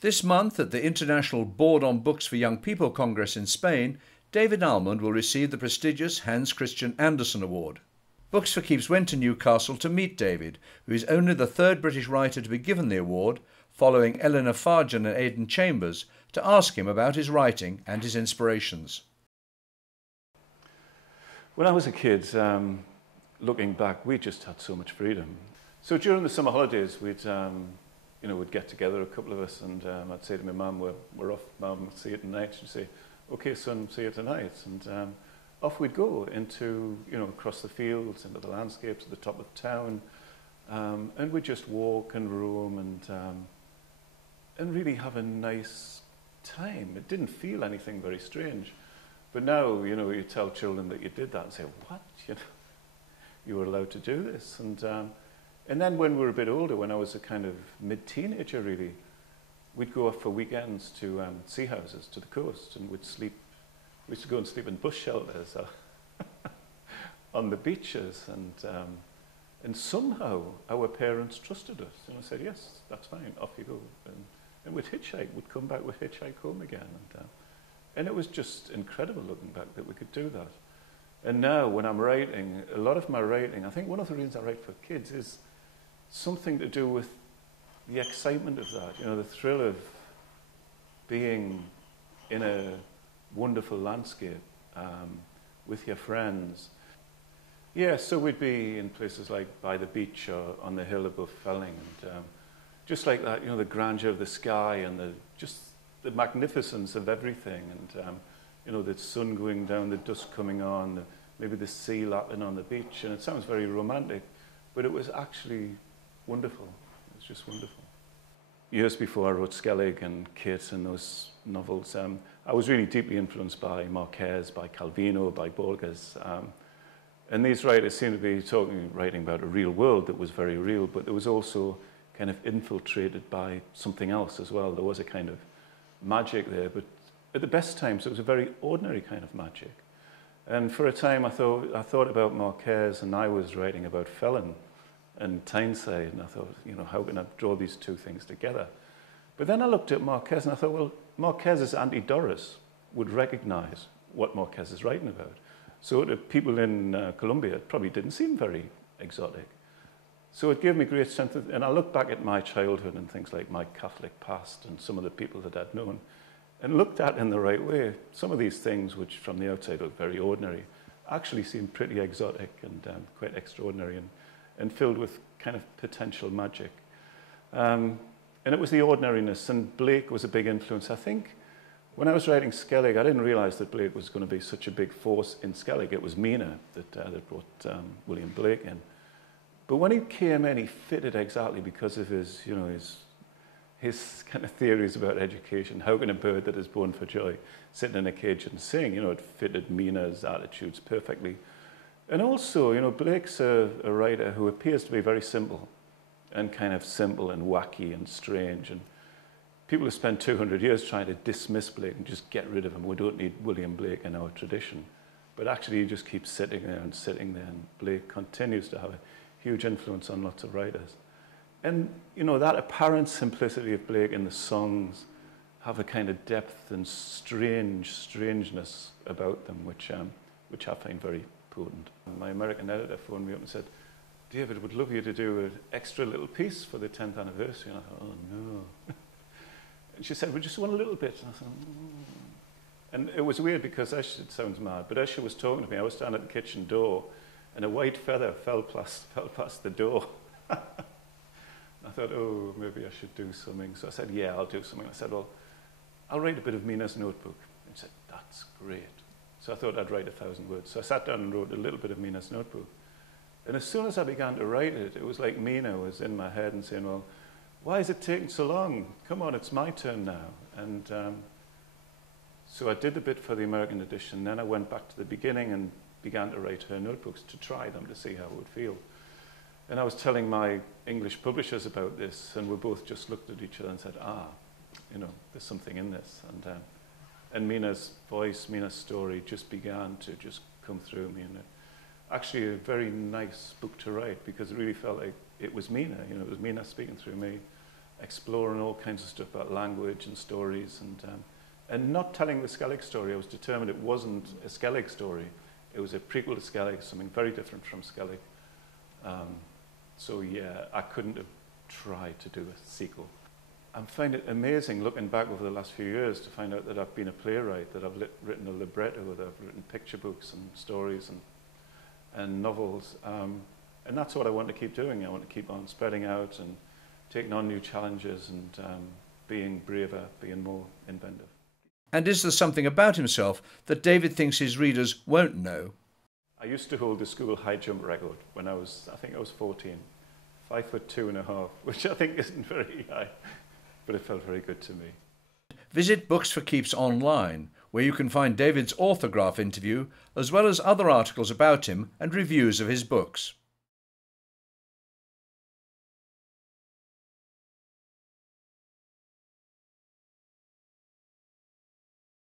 This month at the International Board on Books for Young People Congress in Spain, David Almond will receive the prestigious Hans Christian Andersen Award. Books for Keeps went to Newcastle to meet David, who is only the third British writer to be given the award, following Eleanor Fargen and Aidan Chambers, to ask him about his writing and his inspirations. When I was a kid, looking back, we just had so much freedom. So during the summer holidays, we'd get together, a couple of us, and I'd say to my mum, we're off, Mum, see you tonight. She'd say, okay, son, see you tonight. And off we'd go into, across the fields, into the landscapes at the top of the town, and we'd just walk and roam and really have a nice time. It didn't feel anything very strange. But now, you tell children that you did that and say, what? You were allowed to do this. And then when we were a bit older, when I was a kind of mid-teenager really, we'd go off for weekends to sea houses, to the coast, and we used to go and sleep in bush shelters on the beaches, and somehow our parents trusted us. Said, yes, that's fine, off you go. And we'd hitchhike, we'd come back, we'd hitchhike home again. And it was just incredible looking back that we could do that. And now when I'm writing, a lot of my writing, I think one of the reasons I write for kids is something to do with the excitement of that, the thrill of being in a wonderful landscape with your friends. Yeah, so we'd be in places like by the beach or on the hill above Felling, and just like that, the grandeur of the sky and just the magnificence of everything, and the sun going down, the dusk coming on, maybe the sea lapping on the beach, and it sounds very romantic, but it was actually wonderful. It was just wonderful. Years before I wrote Skellig and Kate and those novels, I was really deeply influenced by Marquez, by Calvino, by Borges, and these writers seemed to be writing about a real world that was very real, but there was also kind of infiltrated by something else as well. There was a kind of magic there, but at the best times it was a very ordinary kind of magic. And for a time I thought about Marquez, and I was writing about Felon and Tyneside, and I thought, how can I draw these two things together? But then I looked at Marquez and I thought, well, Marquez's Auntie Doris would recognize what Marquez is writing about. So to people in Colombia, it probably didn't seem very exotic. So it gave me great sense of, and I looked back at my childhood and things like my Catholic past and some of the people that I'd known, and looked at in the right way. Some of these things, which from the outside look very ordinary, actually seemed pretty exotic and quite extraordinary and filled with kind of potential magic. And it was the ordinariness, and Blake was a big influence. I think when I was writing Skellig, I didn't realize that Blake was going to be such a big force in Skellig. It was Mina that brought William Blake in. But when he came in, he fitted exactly because of his kind of theories about education. How can a bird that is born for joy sit in a cage and sing? It fitted Mina's attitudes perfectly. And also, Blake's a writer who appears to be very simple and wacky and strange. And people have spent 200 years trying to dismiss Blake and just get rid of him. We don't need William Blake in our tradition. But actually, he just keeps sitting there, and Blake continues to have a huge influence on lots of writers. And, that apparent simplicity of Blake in the songs have a kind of depth and strangeness about them, which I find very potent. My American editor phoned me up and said, David, would love you to do an extra little piece for the 10th anniversary. And I thought, oh, no. And she said, we just want a little bit. And I thought, And it was weird because it sounds mad, but as she was talking to me, I was standing at the kitchen door, and a white feather fell past the door. I thought, oh, maybe I should do something. So I said, yeah, I'll do something. I said, well, I'll write a bit of Mina's notebook. And she said, that's great. So I thought I'd write 1,000 words. So I sat down and wrote a little bit of Mina's notebook. And as soon as I began to write it, it was like Mina was in my head and saying, well, why is it taking so long? Come on, it's my turn now. And so I did the bit for the American edition. Then I went back to the beginning and began to write her notebooks to try them to see how it would feel. And I was telling my English publishers about this, and we both just looked at each other and said, there's something in this. And Mina's voice, Mina's story just began to just come through me. And actually a very nice book to write because it really felt like it was Mina. It was Mina speaking through me. exploring all kinds of stuff about language and stories, and not telling the Skellig story. I was determined it wasn't a Skellig story. It was a prequel to Skellig, something very different from Skellig. So yeah, I couldn't have tried to do a sequel. I find it amazing looking back over the last few years to find out that I've been a playwright, that I've written a libretto, that I've written picture books and stories and novels. And that's what I want to keep doing. I want to keep on spreading out and taking on new challenges and being braver, being more inventive. And is there something about himself that David thinks his readers won't know? I used to hold the school high jump record when I think I was 14. 5'2.5", which I think isn't very high, but it felt very good to me. Visit Books for Keeps online, where you can find David's autograph interview, as well as other articles about him and reviews of his books.